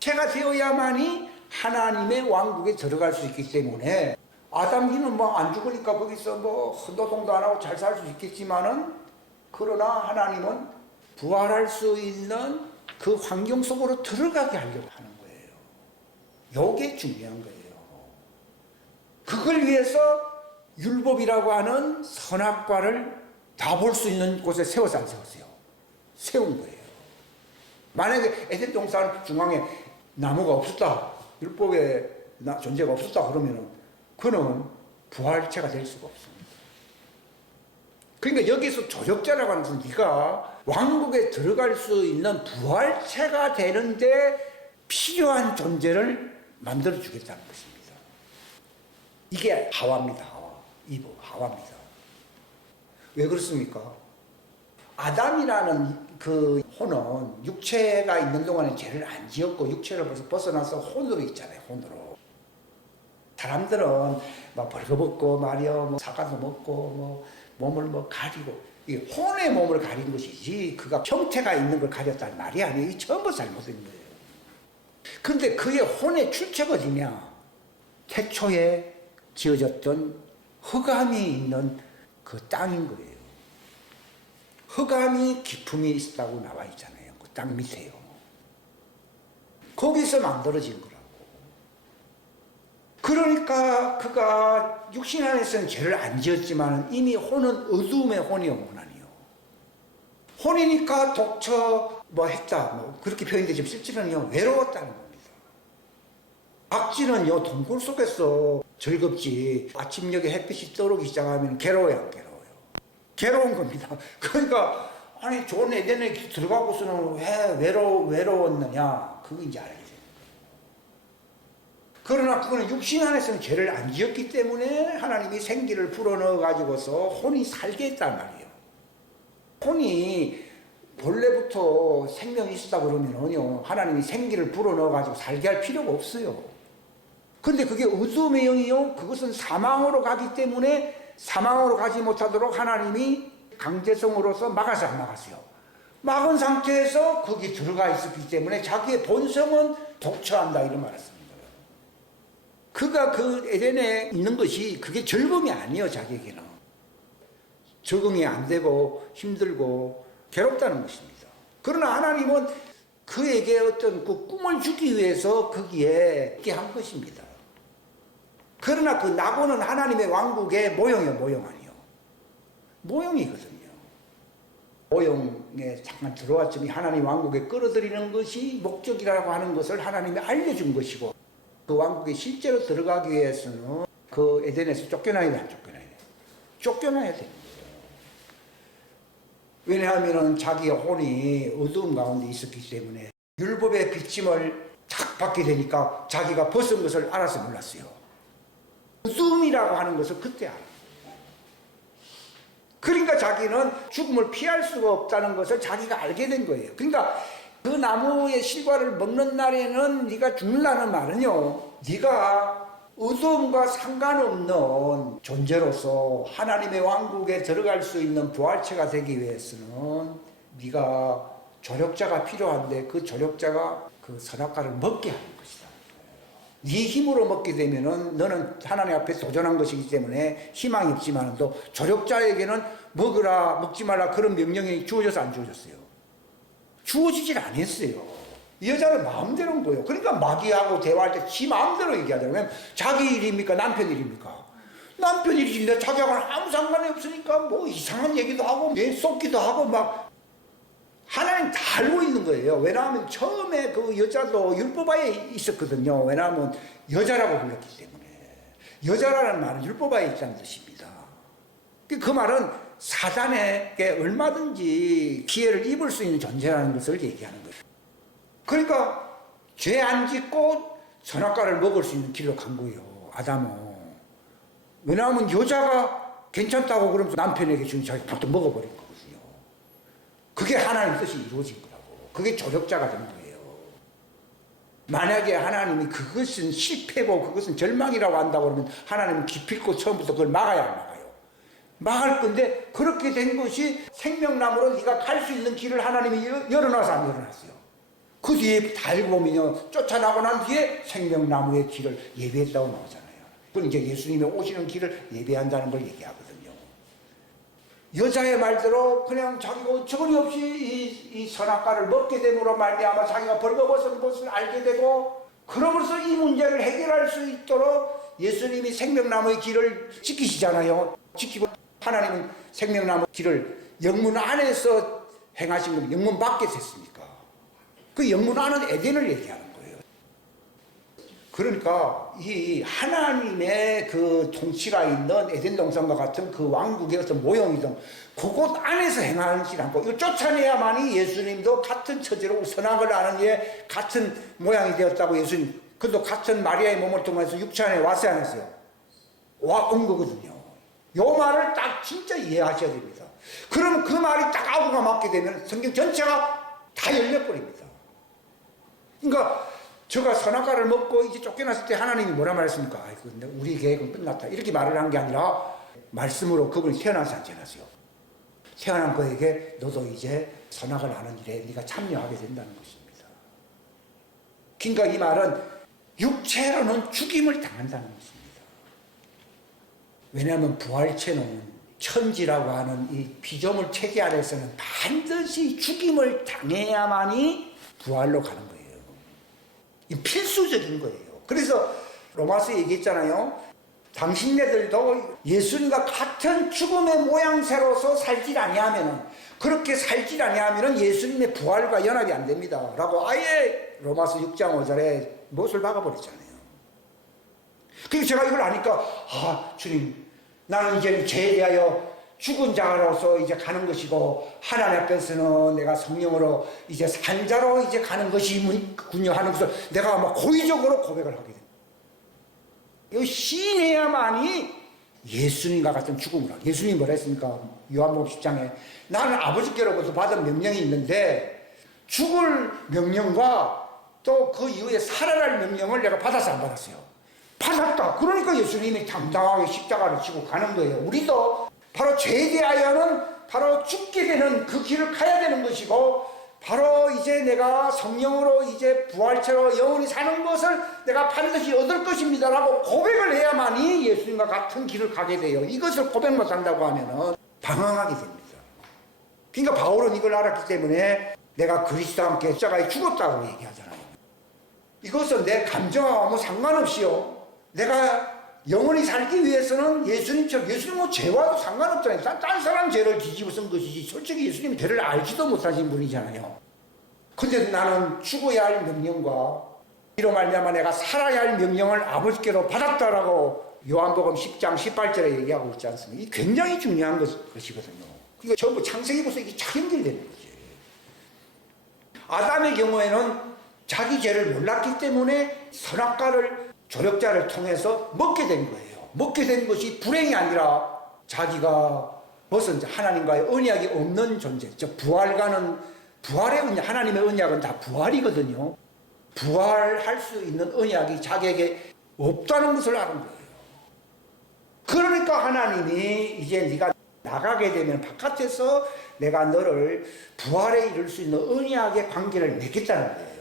체가 되어야만이 하나님의 왕국에 들어갈 수 있기 때문에 아담기는 뭐 안 죽으니까 거기서 뭐 헌도동도 안 하고 잘 살 수 있겠지만은 그러나 하나님은 부활할 수 있는 그 환경 속으로 들어가게 하려고 하는 거예요. 이게 중요한 거예요. 그걸 위해서 율법이라고 하는 선악과를 다 볼 수 있는 곳에 세워서 안 세웠어요. 세운 거예요. 만약에 에덴 동산 중앙에 나무가 없었다, 율법의 존재가 없었다 그러면은 그는 부활체가 될 수가 없습니다. 그러니까 여기서 조력자라고 하는 것은 네가 왕국에 들어갈 수 있는 부활체가 되는데 필요한 존재를 만들어 주겠다는 것입니다. 이게 하와입니다. 하와. 이브 하와입니다. 왜 그렇습니까? 아담이라는 그 혼은 육체가 있는 동안에 죄를 안 지었고 육체를 벌써 벗어나서 혼으로 있잖아요. 혼으로. 사람들은 막 벌거벗고 말이야, 뭐 사과도 먹고 뭐 몸을 뭐 가리고 이 혼의 몸을 가린 것이지 그가 형태가 있는 걸 가렸다는 말이 아니에요. 이 전부 잘못된 거예요. 그런데 그의 혼의 출처가 어디냐? 태초에 지어졌던 흑암이 있는 그 땅인 거예요. 흑암이 기품이 있다고 나와 있잖아요. 그 땅 밑에요. 거기서 만들어진 거라고. 그러니까 그가 육신 안에서는 죄를 안 지었지만 이미 혼은 어둠의 혼이요, 혼아니요. 혼이니까 독처 뭐 했다, 뭐 그렇게 표현되지만 실제로는요 외로웠다는 겁니다. 악취는요 동굴 속에서 즐겁지 아침녘에 햇빛이 떠오르기 시작하면 괴로워요, 안 괴로워요? 괴로운 겁니다. 그러니까 아니 좋은 에덴에 들어가고서는 왜 외로웠느냐, 그거 이제 알게 됩니다. 그러나 그거는 육신 안에서는 죄를 안 지었기 때문에 하나님이 생기를 불어넣어 가지고서 혼이 살게 했단 말이에요. 혼이 본래부터 생명이 있었다 그러면요, 하나님이 생기를 불어넣어 가지고 살게 할 필요가 없어요. 근데 그게 어둠의 영이요, 그것은 사망으로 가기 때문에 사망으로 가지 못하도록 하나님이 강제성으로서 막아서 안 막았어요. 막은 상태에서 거기 들어가 있었기 때문에 자기의 본성은 독처한다 이런 말을 씁니다. 그가 그 에덴에 있는 것이 그게 즐거움이 아니에요. 자기에게는 적응이 안 되고 힘들고 괴롭다는 것입니다. 그러나 하나님은 그에게 어떤 그 꿈을 주기 위해서 거기에 있게 한 것입니다. 그러나 그 나고는 하나님의 왕국의 모형이에요. 모형 아니에요. 모형이거든요. 모형에 잠깐 들어왔지만 하나님 왕국에 끌어들이는 것이 목적이라고 하는 것을 하나님이 알려준 것이고, 그 왕국에 실제로 들어가기 위해서는 그 에덴에서 쫓겨나야 돼, 안 쫓겨나야 돼? 쫓겨나야 되는 거예요. 왜냐하면 자기의 혼이 어두운 가운데 있었기 때문에 율법의 비침을 탁 받게 되니까 자기가 벗은 것을 알아서 몰랐어요. 어둠이라고 하는 것을 그때 알아요. 그러니까 자기는 죽음을 피할 수가 없다는 것을 자기가 알게 된 거예요. 그러니까 그 나무의 실과를 먹는 날에는 네가 죽는다는 말은요, 네가 어둠과 상관없는 존재로서 하나님의 왕국에 들어갈 수 있는 부활체가 되기 위해서는 네가 조력자가 필요한데 그 조력자가 그 선악과를 먹게 하는 것이다. 네 힘으로 먹게 되면은 너는 하나님 앞에 도전한 것이기 때문에 희망이 없지만도 조력자에게는 먹으라 먹지 말라 그런 명령이 주어져서 안 주어졌어요. 주어지질 않았어요. 이 여자는 마음대로인 거예요. 그러니까 마귀하고 대화할 때 지 마음대로 얘기하잖아요. 자기 일입니까? 남편 일입니까? 남편 일이지. 자기하고는 아무 상관이 없으니까 뭐 이상한 얘기도 하고 쏟기도 하고 막 하나님 다 알고 있는 거예요. 왜냐하면 처음에 그 여자도 율법아에 있었거든요. 왜냐하면 여자라고 불렀기 때문에. 여자라는 말은 율법아에 있다는 뜻입니다. 그 말은 사단에게 얼마든지 기회를 입을 수 있는 존재라는 것을 얘기하는 거예요. 그러니까 죄 안 짓고 선악과를 먹을 수 있는 길로 간 거예요. 아담은. 왜냐하면 여자가 괜찮다고 그러면서 남편에게 주는 자기 밥도 먹어버린 거거든요. 그게 하나님 뜻이 이루어진 거라고. 그게 조력자가 된 거예요. 만약에 하나님이 그것은 실패고 그것은 절망이라고 한다고 그러면 하나님은 기필코 처음부터 그걸 막아야 안 막아요. 막을 건데 그렇게 된 것이 생명나무로 네가 갈 수 있는 길을 하나님이 열어놔서 안 열어놨어요. 그 뒤에 다 읽어보면요, 쫓아나고 난 뒤에 생명나무의 길을 예배했다고 나오잖아요. 그건 이제 예수님이 오시는 길을 예배한다는 걸 얘기하거든요. 여자의 말대로 그냥 자기가 어처구니 없이 이 선악과를 먹게 됨으로 말미암아 자기가 벌거벗은 것을 알게 되고, 그러면서 이 문제를 해결할 수 있도록 예수님이 생명나무의 길을 지키시잖아요. 지키고 하나님은 생명나무 길을 영문 안에서 행하신 겁니다. 영문 밖에서 했습니까? 그 영문 안은 에덴을 얘기하는 거예요. 그러니까 이 하나님의 그 통치가 있는 에덴 동산과 같은 그 왕국의 어떤 모형이든 그곳 안에서 행하지 않고 이걸 쫓아내야만이 예수님도 같은 처지로 선악을 아는 예 같은 모양이 되었다고 예수님, 그도 같은 마리아의 몸을 통해서 육체 안에 왔어요, 안 했어요? 온 거거든요. 요 말을 딱 진짜 이해하셔야 됩니다. 그럼 그 말이 딱 아우가 맞게 되면 성경 전체가 다 열려버립니다. 그러니까 저가 선악과를 먹고 이제 쫓겨났을 때 하나님이 뭐라 말했습니까? 아이고, 우리 계획은 끝났다. 이렇게 말을 한 게 아니라 말씀으로 그분이 태어나서 안 태어났어요. 태어난 거에게 너도 이제 선악을 아는 일에 네가 참여하게 된다는 것입니다. 그러니까 이 말은 육체로는 죽임을 당한다는 것입니다. 왜냐하면 부활체는 천지라고 하는 이 피조물 체계 안에서는 반드시 죽임을 당해야만이 부활로 가는 거예요. 이 필수적인 거예요. 그래서 로마서에 얘기했잖아요. 당신네들도 예수님과 같은 죽음의 모양새로서 살질 아니하면, 그렇게 살질 아니하면 예수님의 부활과 연합이 안 됩니다 라고 아예 로마서 6장 5절에 못을 박아버리잖아요. 그래서 제가 이걸 아니까 주님, 나는 이제 죄에 대하여 죽은 자로서 이제 가는 것이고 하나님 앞에서는 내가 성령으로 이제 산 자로 이제 가는 것이군요 하는 것을 내가 아마 고의적으로 고백을 하게 됩니다. 이 시인해야만이 예수님과 같은 죽음을 하고, 예수님이 뭐라 했습니까? 요한복음 10장에 나는 아버지께로부터 받은 명령이 있는데 죽을 명령과 또 그 이후에 살아날 명령을 내가 받아서 안 받았어요. 받았다. 그러니까 예수님이 당당하게 십자가를 지고 가는 거예요. 우리도 바로 죄에 대하여는 바로 죽게 되는 그 길을 가야 되는 것이고, 바로 이제 내가 성령으로 이제 부활체로 영원히 사는 것을 내가 반드시 얻을 것입니다라고 고백을 해야만이 예수님과 같은 길을 가게 돼요. 이것을 고백 못한다고 하면은 방황하게 됩니다. 그러니까 바울은 이걸 알았기 때문에 내가 그리스도와 함께 십자가에 죽었다고 얘기하잖아요. 이것은 내 감정하고 아무 상관없이요, 내가 영원히 살기 위해서는 예수님처럼, 예수님은 죄와도 상관없잖아요. 딴 사람 죄를 뒤집어 쓴 것이지 솔직히 예수님이 죄를 알지도 못하신 분이잖아요. 근데 나는 죽어야 할 명령과 이로 말미암아 내가 살아야 할 명령을 아버지께로 받았다라고 요한복음 10장 18절에 얘기하고 있지 않습니까? 이게 굉장히 중요한 것이거든요. 그러니까 전부 창세기부터 이게 잘 연결되는 거지. 아담의 경우에는 자기 죄를 몰랐기 때문에 선악과를 조력자를 통해서 먹게 된 거예요. 먹게 된 것이 불행이 아니라 자기가 벗은 하나님과의 언약이 없는 존재. 부활과는, 부활의 언약, 하나님의 언약은 다 부활이거든요. 부활할 수 있는 언약이 자기에게 없다는 것을 아는 거예요. 그러니까 하나님이 이제 네가 나가게 되면 바깥에서 내가 너를 부활에 이룰 수 있는 언약의 관계를 맺겠다는 거예요.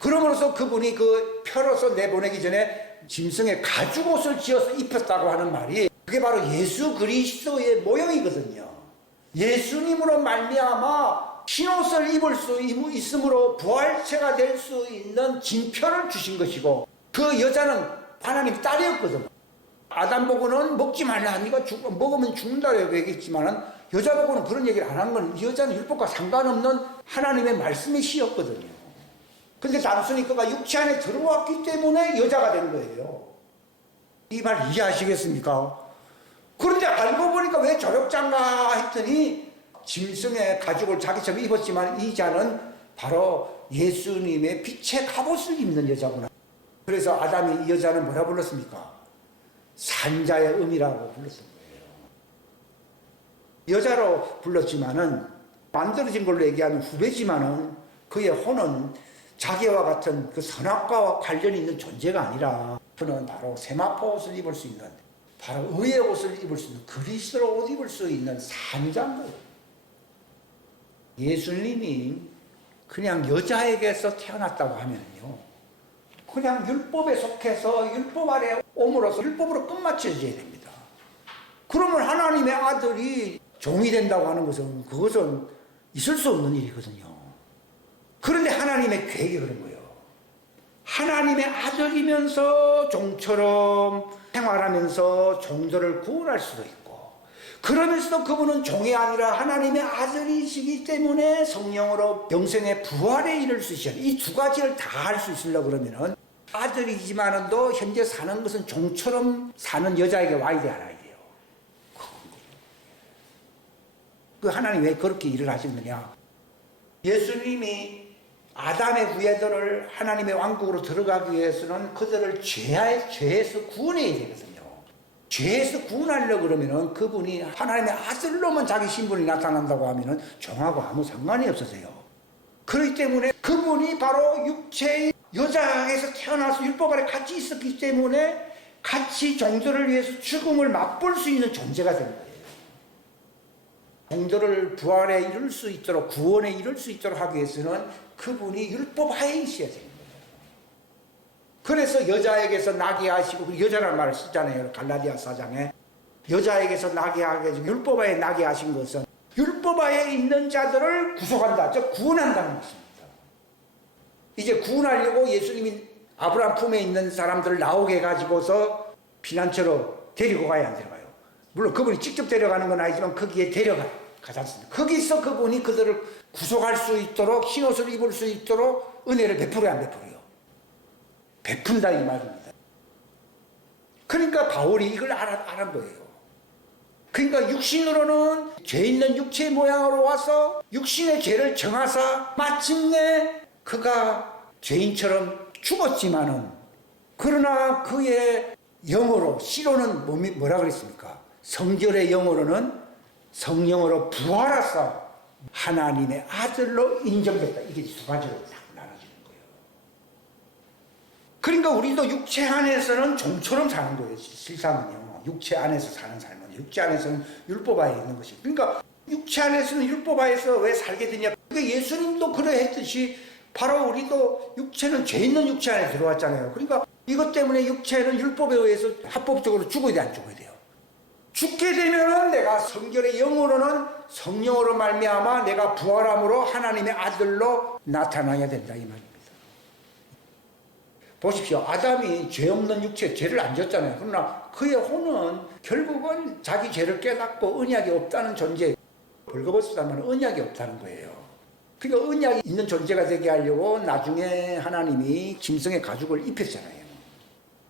그러므로서 그분이 그 표로서 내보내기 전에 짐승의 가죽옷을 지어서 입혔다고 하는 말이, 그게 바로 예수 그리스도의 모형이거든요. 예수님으로 말미암아 흰옷을 입을 수 있으므로 부활체가 될 수 있는 징표를 주신 것이고, 그 여자는 하나님 딸이었거든. 아담 보고는 먹지 말라, 네가 먹으면 죽는다고 얘기했지만은 여자 보고는 그런 얘기를 안 한 건, 여자는 율법과 상관없는 하나님의 말씀의 시였거든요. 근데 단순히 그가 육체 안에 들어왔기 때문에 여자가 된 거예요. 이 말 이해하시겠습니까? 그런데 알고 보니까 왜 조력자인가 했더니 짐승의 가죽을 자기처럼 입었지만 이 자는 바로 예수님의 빛의 갑옷을 입는 여자구나. 그래서 아담이 이 여자는 뭐라 불렀습니까? 산자의 음이라고 불렀던 거예요. 여자로 불렀지만은 만들어진 걸로 얘기하면 후배지만은 그의 혼은 자기와 같은 그 선악과와 관련이 있는 존재가 아니라 그는 바로 세마포 옷을 입을 수 있는, 바로 의의 옷을 입을 수 있는, 그리스도로 옷 입을 수 있는 산자인 거예요. 예수님이 그냥 여자에게서 태어났다고 하면요, 그냥 율법에 속해서 율법 아래 옴으로써 율법으로 끝마쳐져야 됩니다. 그러면 하나님의 아들이 종이 된다고 하는 것은, 그것은 있을 수 없는 일이거든요. 그런데 하나님의 계획이 그런 거예요. 하나님의 아들이면서 종처럼 생활하면서 종들을 구원할 수도 있고, 그러면서도 그분은 종이 아니라 하나님의 아들이시기 때문에 성령으로 영생의 부활에 이를 수 있어요. 이 두 가지를 다 할 수 있으려고 그러면은 아들이지만은도 현재 사는 것은 종처럼 사는 여자에게 와야 돼요. 그 하나님 왜 그렇게 일을 하셨느냐? 예수님이 아담의 후예들을 하나님의 왕국으로 들어가기 위해서는 그들을 죄에서 구원해야 되거든요. 죄에서 구원하려고 그러면은 그분이 하나님의 아들로만 자기 신분이 나타난다고 하면은 종하고 아무 상관이 없어져요. 그렇기 때문에 그분이 바로 육체의 여자에서 태어나서 율법 아래 같이 있었기 때문에 같이 종들을 위해서 죽음을 맛볼 수 있는 존재가 된 거예요. 종들을 부활에 이룰 수 있도록, 구원에 이룰 수 있도록 하기 위해서는 그분이 율법 하에 있어야 되는 거예요. 그래서 여자에게서 나게 하시고, 여자라는 말을 쓰잖아요. 갈라디아 4장에 여자에게서 나게 하시고 율법 하에 나게 하신 것은 율법 하에 있는 자들을 구속한다, 즉 구원한다는 것입니다. 이제 구원하려고 예수님이 아브라함 품에 있는 사람들을 나오게 해가지고서 피난처로 데리고 가야 안 데려가요. 물론 그분이 직접 데려가는 건 아니지만 거기에 가지 않습니다. 거기서 그분이 그들을 구속할 수 있도록, 흰옷을 입을 수 있도록 은혜를 베풀어야 안 베풀어요? 베푼다 이 말입니다. 그러니까 바울이 이걸 알은 거예요. 그러니까 육신으로는 죄 있는 육체의 모양으로 와서 육신의 죄를 정하사 마침내 그가 죄인처럼 죽었지만은 그러나 그의 영어로, 시로는 뭐라 그랬습니까? 성결의 영어로는 성령으로 부활하사 하나님의 아들로 인정됐다. 이게 두 가지로 딱 나눠지는 거예요. 그러니까 우리도 육체 안에서는 종처럼 사는 거예요. 실상은요. 육체 안에서 사는 삶은, 육체 안에서는 율법하에 있는 것이. 그러니까 육체 안에서는 율법하에서 왜 살게 되냐. 그러니까 예수님도 그러했듯이 바로 우리도 육체는 죄 있는 육체 안에 들어왔잖아요. 그러니까 이것 때문에 육체는 율법에 의해서 합법적으로 죽어야 돼, 안 죽어야 돼요? 죽게 되면은 내가 성결의 영으로는 성령으로 말미암아 내가 부활함으로 하나님의 아들로 나타나야 된다, 이 말입니다. 보십시오. 아담이 죄 없는 육체, 죄를 안 졌잖아요. 그러나 그의 혼은 결국은 자기 죄를 깨닫고 언약이 없다는 존재, 벌거벗었다면 언약이 없다는 거예요. 그러니까 언약이 있는 존재가 되게 하려고 나중에 하나님이 짐승의 가죽을 입혔잖아요.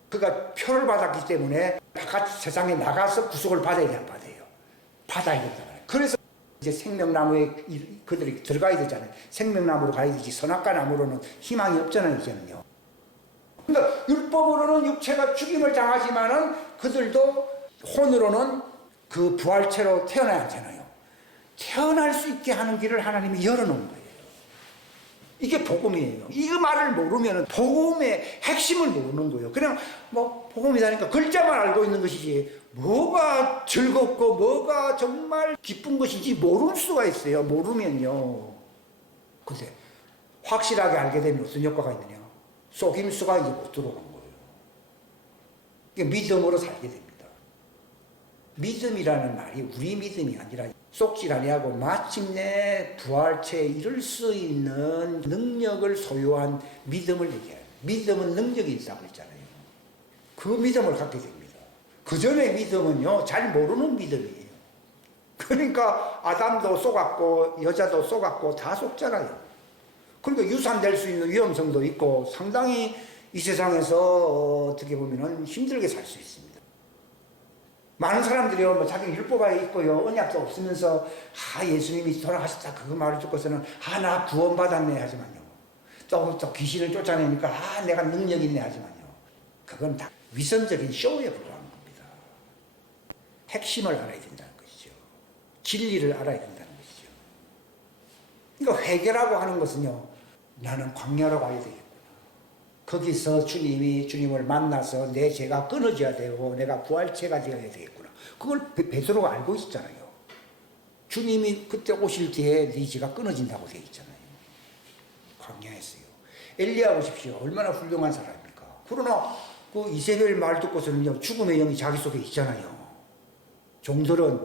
그가 표를 받았기 때문에 바깥 세상에 나가서 구속을 받아야 돼, 안 받아요? 받아야 된다 말이에요. 그래서 이제 생명나무에 그들이 들어가야 되잖아요. 생명나무로 가야 되지 선악과 나무로는 희망이 없잖아요, 이제는요. 그러니까 율법으로는 육체가 죽임을 당하지만은 그들도 혼으로는 그 부활체로 태어나야 하잖아요. 태어날 수 있게 하는 길을 하나님이 열어놓은 거예요. 이게 복음이에요. 이 말을 모르면 복음의 핵심을 모르는 거예요. 그냥 뭐 복음이라니까 글자만 알고 있는 것이지 뭐가 즐겁고 뭐가 정말 기쁜 것인지 모를 수가 있어요. 모르면요. 근데 확실하게 알게 되면 무슨 효과가 있느냐? 속임수가 이제 못 들어간 거예요. 이게 믿음으로 살게 됩니다. 믿음이라는 말이 우리 믿음이 아니라 속질 아니하고 마침내 부활체에 이를 수 있는 능력을 소유한 믿음을 얘기해요. 믿음은 능력이 있다고 했잖아요. 그 믿음을 갖게 됩니다. 그 전에 믿음은요, 잘 모르는 믿음이에요. 그러니까 아담도 속았고 여자도 속았고 다 속잖아요. 그러니까 유산될 수 있는 위험성도 있고 상당히 이 세상에서 어떻게 보면 힘들게 살 수 있습니다. 많은 사람들이요, 뭐 자기는 율법하에 있고요, 언약도 없으면서, 예수님이 돌아가셨다, 그거 말을 듣고서는, 나 구원받았네, 하지만요. 또 귀신을 쫓아내니까, 내가 능력 있네, 하지만요. 그건 다 위선적인 쇼에 불과한 겁니다. 핵심을 알아야 된다는 것이죠. 진리를 알아야 된다는 것이죠. 그러니까 회개라고 하는 것은요, 나는 광야로 가야 되겠구나. 거기서 주님을 만나서 내 죄가 끊어져야 되고 내가 부활체가 되어야 되겠구나. 그걸 베드로가 알고 있었잖아요. 주님이 그때 오실 때에 네 죄가 끊어진다고 되어 있잖아요. 광야에서요. 엘리야 보십시오. 얼마나 훌륭한 사람입니까? 그러나 그 이세벨 말 듣고서는요, 죽음의 영이 자기 속에 있잖아요. 종들은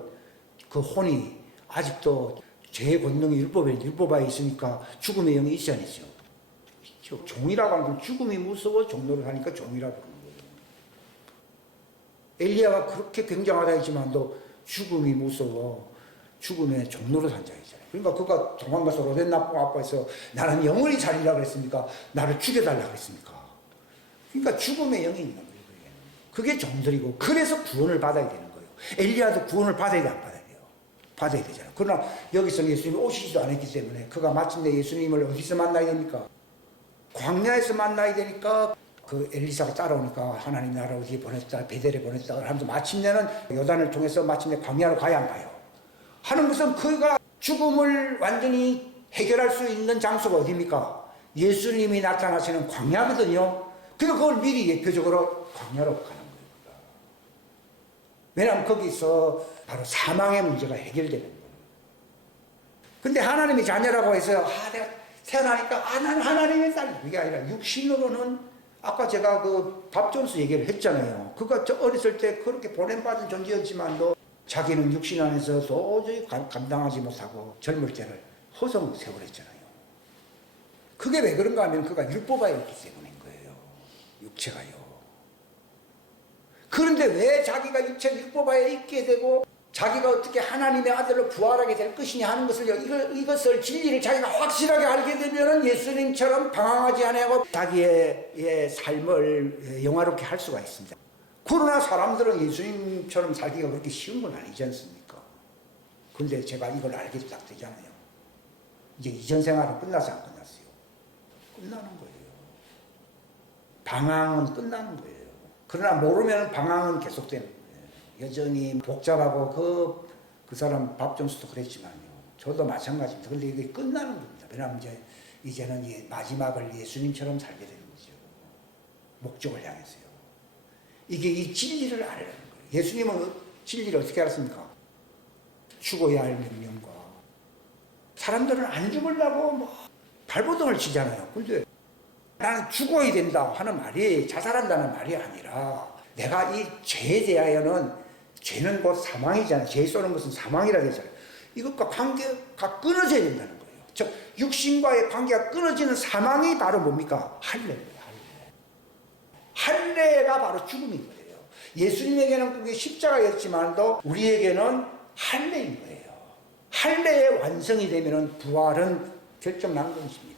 그 혼이 아직도 죄의 권능이 율법에 있으니까 죽음의 영이 있지 않죠. 종이라고 하는 건 죽음이 무서워 종로를 하니까 종이라고 그러는 거예요. 엘리야가 그렇게 굉장하다 했지만도 죽음이 무서워 죽음의 종로를 한 자이잖아요. 그러니까 그가 도망가서 로덴나무 앞에서 나는 영원히 살리라 그랬습니까? 나를 죽여달라 그랬습니까? 그러니까 죽음의 영이 있는 거예요. 그게 종들이고 그래서 구원을 받아야 되는 거예요. 엘리야도 구원을 받아야 돼, 안 받아야 돼요? 받아야 되잖아요. 그러나 여기서 예수님이 오시지도 않았기 때문에 그가 마침내 예수님을 어디서 만나야 됩니까? 광야에서 만나야 되니까 그 엘리사가 따라오니까 하나님 나라 어디에 보냈다, 베델에 보냈다 하면서 마침내는 요단을 통해서 마침내 광야로 가야 안 가요? 하는 것은 그가 죽음을 완전히 해결할 수 있는 장소가 어디입니까? 예수님이 나타나시는 광야거든요. 그러니까 그걸 미리 예표적으로 광야로 가는 거예요. 왜냐하면 거기서 바로 사망의 문제가 해결되는 거예요. 근데 하나님이 자녀라고 해서 내가 태어나니까 나는 하나님의 딸, 그게 아니라 육신으로는 아까 제가 그 밥존스 얘기를 했잖아요. 그가 저 어렸을 때 그렇게 보냄받은 존재였지만도 자기는 육신 안에서 도저히 감당하지 못하고 젊을 때를 허송 세월했잖아요. 그게 왜 그런가 하면 그가 율법하에 있기 때문인 거예요. 육체가요. 그런데 왜 자기가 율법하에 있게 되고 자기가 어떻게 하나님의 아들로 부활하게 될 것이냐 하는 것을 이것을 진리를 자기가 확실하게 알게 되면 예수님처럼 방황하지 아니하고 자기의 삶을 영화롭게 할 수가 있습니다. 그러나 사람들은 예수님처럼 살기가 그렇게 쉬운 건 아니지 않습니까? 근데 제가 이걸 알게 딱 되잖아요. 이제 이전 생활은 끝나서 안 끝났어요. 끝나는 거예요. 방황은 끝나는 거예요. 그러나 모르면 방황은 계속되는 거예요. 여전히 복잡하고 그 사람 밥정수도 그랬지만요. 저도 마찬가지입니다. 근데 이게 끝나는 겁니다. 왜냐하면 이제는 마지막을 예수님처럼 살게 되는 거죠. 목적을 향해서요. 이게 이 진리를 알려는 거예요. 예수님은 진리를 어떻게 알았습니까? 죽어야 할 명령과 사람들은 안 죽으려고 발버둥을 치잖아요. 근데 나는 죽어야 된다 하는 말이 자살한다는 말이 아니라 내가 이 죄에 대하여는 죄는 곧 사망이잖아요. 죄 쏘는 것은 사망이라 되잖아요. 이것과 관계가 끊어져야 된다는 거예요. 즉 육신과의 관계가 끊어지는 사망이 바로 뭡니까? 할례예요. 할례가 바로 죽음인 거예요. 예수님에게는 그게 십자가였지만도 우리에게는 할례인 거예요. 할례의 완성이 되면 부활은 결정난 것입니다.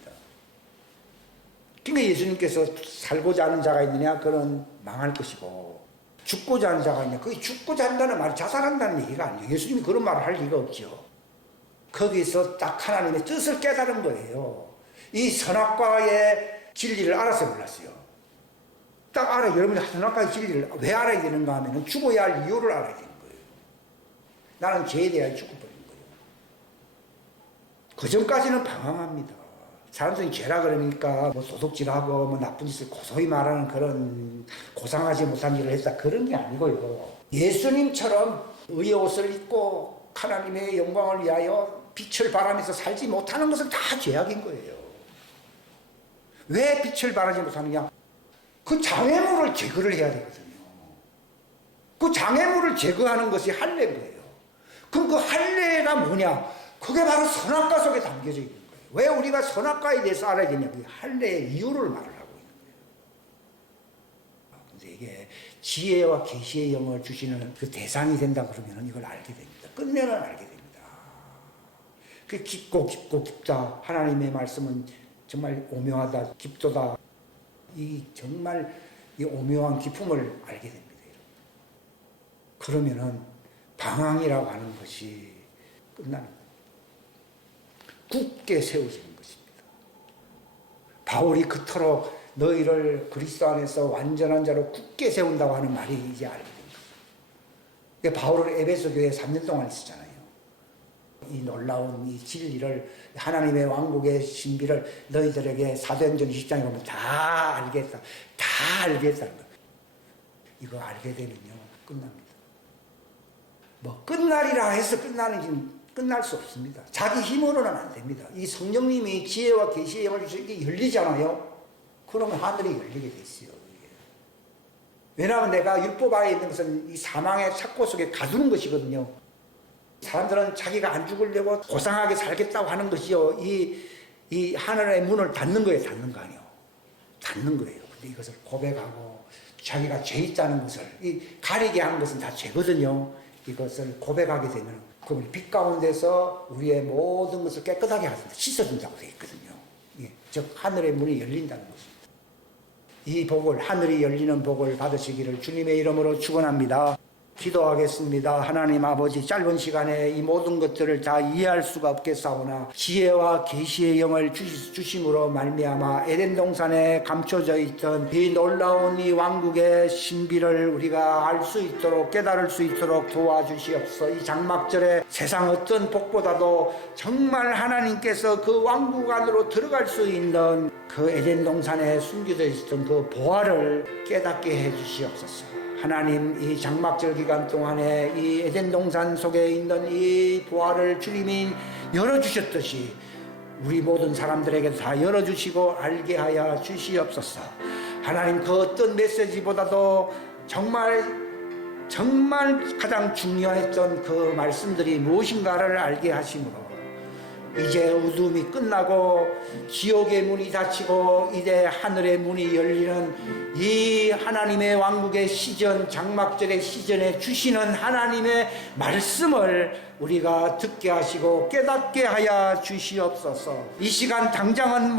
그러니까 예수님께서 살고자 하는 자가 있느냐? 그는 망할 것이고 죽고자 하는 자가 있느냐? 그게 죽고자 한다는 말이 자살한다는 얘기가 아니에요. 예수님이 그런 말을 할 리가 없죠. 거기서 딱 하나님의 뜻을 깨달은 거예요. 이 선악과의 진리를 알아서 몰랐어요. 딱 알아요. 여러분이 선악과의 진리를 왜 알아야 되는가 하면 죽어야 할 이유를 알아야 되는 거예요. 나는 죄에 대하여 죽어버린 거예요. 그 전까지는 방황합니다. 사람들이 죄라 그러니까 도둑질하고 나쁜 짓을 고소히 말하는 그런 고상하지 못한 일을 했다 그런 게 아니고요. 예수님처럼 의의 옷을 입고 하나님의 영광을 위하여 빛을 발하면서 살지 못하는 것은 다 죄악인 거예요. 왜 빛을 발하지 못하느냐? 그 장애물을 제거를 해야 되거든요. 그 장애물을 제거하는 것이 할례인 거예요. 그럼 그 할례가 뭐냐? 그게 바로 선악과 속에 담겨져 있는 거예요. 왜 우리가 선악과에 대해서 알아야 되냐? 그 할례의 이유를 말을 하고 있는 거예요. 근데 이게 지혜와 계시의 영을 주시는 그 대상이 된다 그러면 이걸 알게 됩니다. 끝내는 알게 됩니다. 그 깊고 깊다. 하나님의 말씀은 정말 오묘하다, 깊도다. 이 정말 이 오묘한 기품을 알게 됩니다. 그러면은 방황이라고 하는 것이 끝나는 거예요. 굳게 세워지는 것입니다. 바울이 그토록 너희를 그리스도 안에서 완전한 자로 굳게 세운다고 하는 말이 이제 알게 됩니다. 바울은 에베소 교회에 3년 동안 있었잖아요. 이 놀라운 이 진리를 하나님의 왕국의 신비를 너희들에게 사도행전 20장에 보면 다 알겠다. 다 알겠다는 거예요. 이거 알게 되면요 끝납니다. 끝날이라 해서 끝날 수 없습니다. 자기 힘으로는 안 됩니다. 이 성령님이 지혜와 계시의 영을 주셔서 이게 열리잖아요. 그러면 하늘이 열리게 됐어요. 왜냐하면 내가 율법 아래에 있는 것은 이 사망의 착고 속에 가두는 것이거든요. 사람들은 자기가 안 죽으려고 고상하게 살겠다고 하는 것이요. 이 하늘의 문을 닫는 거예요. 닫는 거 아니에요. 닫는 거예요. 근데 이것을 고백하고 자기가 죄 있다는 것을 가리게 하는 것은 다 죄거든요. 이것을 고백하게 되면 그 빛 가운데서 우리의 모든 것을 깨끗하게 하신다. 씻어준다고 되어 있거든요. 즉 하늘의 문이 열린다는 것입니다. 이 복을 하늘이 열리는 복을 받으시기를 주님의 이름으로 축원합니다. 기도하겠습니다. 하나님 아버지 짧은 시간에 이 모든 것들을 다 이해할 수가 없겠사오나 지혜와 계시의 영을 주심으로 말미암아 에덴 동산에 감춰져 있던 이 놀라운 이 왕국의 신비를 우리가 알 수 있도록 깨달을 수 있도록 도와주시옵소서. 이 장막절에 세상 어떤 복보다도 정말 하나님께서 그 왕국 안으로 들어갈 수 있는 그 에덴 동산에 숨겨져 있었던 그 보화를 깨닫게 해주시옵소서. 하나님 이 장막절 기간 동안에 이 에덴 동산 속에 있는 이 보화를 주님이 열어주셨듯이 우리 모든 사람들에게 다 열어주시고 알게 하여 주시옵소서. 하나님 그 어떤 메시지보다도 정말 가장 중요했던 그 말씀들이 무엇인가를 알게 하심으로 이제 어둠이 끝나고 지옥의 문이 닫히고 이제 하늘의 문이 열리는 이 하나님의 왕국의 시전, 장막절의 시전에 주시는 하나님의 말씀을 우리가 듣게 하시고 깨닫게 하여 주시옵소서. 이 시간 당장은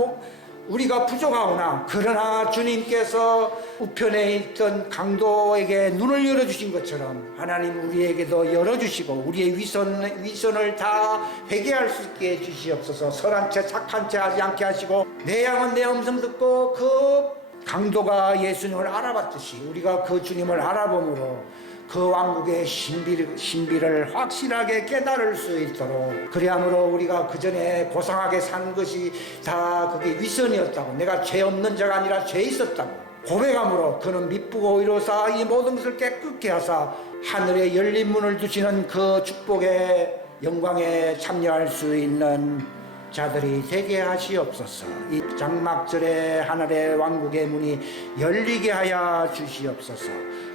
우리가 부족하오나 그러나 주님께서 우편에 있던 강도에게 눈을 열어주신 것처럼 하나님 우리에게도 열어주시고 우리의 위선을 다 회개할 수 있게 해주시옵소서. 선한 채 착한 채 하지 않게 하시고 내 양은 내 음성 듣고 그 강도가 예수님을 알아봤듯이 우리가 그 주님을 알아봄으로 그 왕국의 신비를 확실하게 깨달을 수 있도록, 그리함으로 우리가 그 전에 고상하게 산 것이 다 그게 위선이었다고, 내가 죄 없는 자가 아니라 죄 있었다고 고백함으로 그는 미쁘고 이로사 이 모든 것을 깨끗게 하사 하늘에 열린 문을 두시는 그 축복의 영광에 참여할 수 있는 자들이 되게 하시옵소서. 이 장막절에 하늘의 왕국의 문이 열리게 하여 주시옵소서.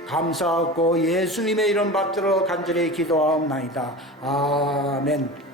감사하고 예수님의 이름 받들어 간절히 기도하옵나이다. 아멘.